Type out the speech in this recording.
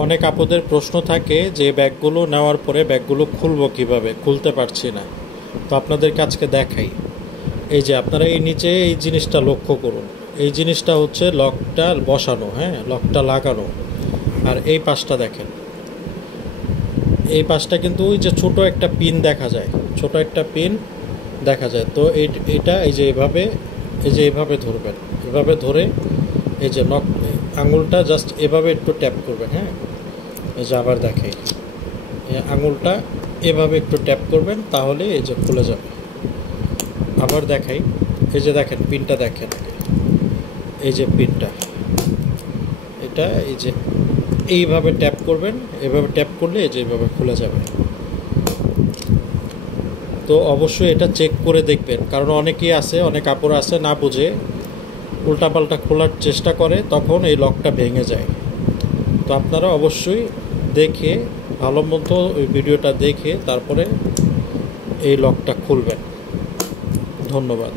অনেক আপুদের প্রশ্ন থাকে যে ব্যাগগুলো নেওয়ার পরে ব্যাগগুলো খুলবো কিভাবে, খুলতে পারছি না। তো আপনাদেরকে আজকে দেখাই। এই যে আপনারা এই নিচে এই জিনিসটা লক্ষ্য করুন। এই জিনিসটা হচ্ছে লকটা বসানো, হ্যাঁ, লকটা লাগানো। আর এই পাশটা দেখেন, এই পাশটা কিন্তু ওই যে ছোট একটা পিন দেখা যায়, ছোট একটা পিন দেখা যায়। তো এটা এই যে এইভাবে ধরবেন, এভাবে ধরে এই যে নখ আঙুলটা জাস্ট এভাবে একটু ট্যাপ করবেন, হ্যাঁ। এই যে আবার দেখাই, এই আঙুলটা এভাবে একটু ট্যাপ করবেন, তাহলে এই যে খুলে যাবে। আবার দেখাই, এই যে দেখেন পিনটা দেখেন, এই যে পিনটা, এটা এই যে এইভাবে ট্যাপ করবেন, এভাবে ট্যাপ করলে এই যে এইভাবে খুলে যাবে। তো অবশ্যই এটা চেক করে দেখবেন, কারণ অনেকেই আছে, অনেক কাপড় আছে না বুঝে উল্টাপাল্টা খোলার চেষ্টা করে, তখন এই লকটা ভেঙে যায়। তো আপনারা অবশ্যই দেখে, ভালো মতো ওই ভিডিওটা দেখে তারপরে এই লকটা খুলবেন। ধন্যবাদ।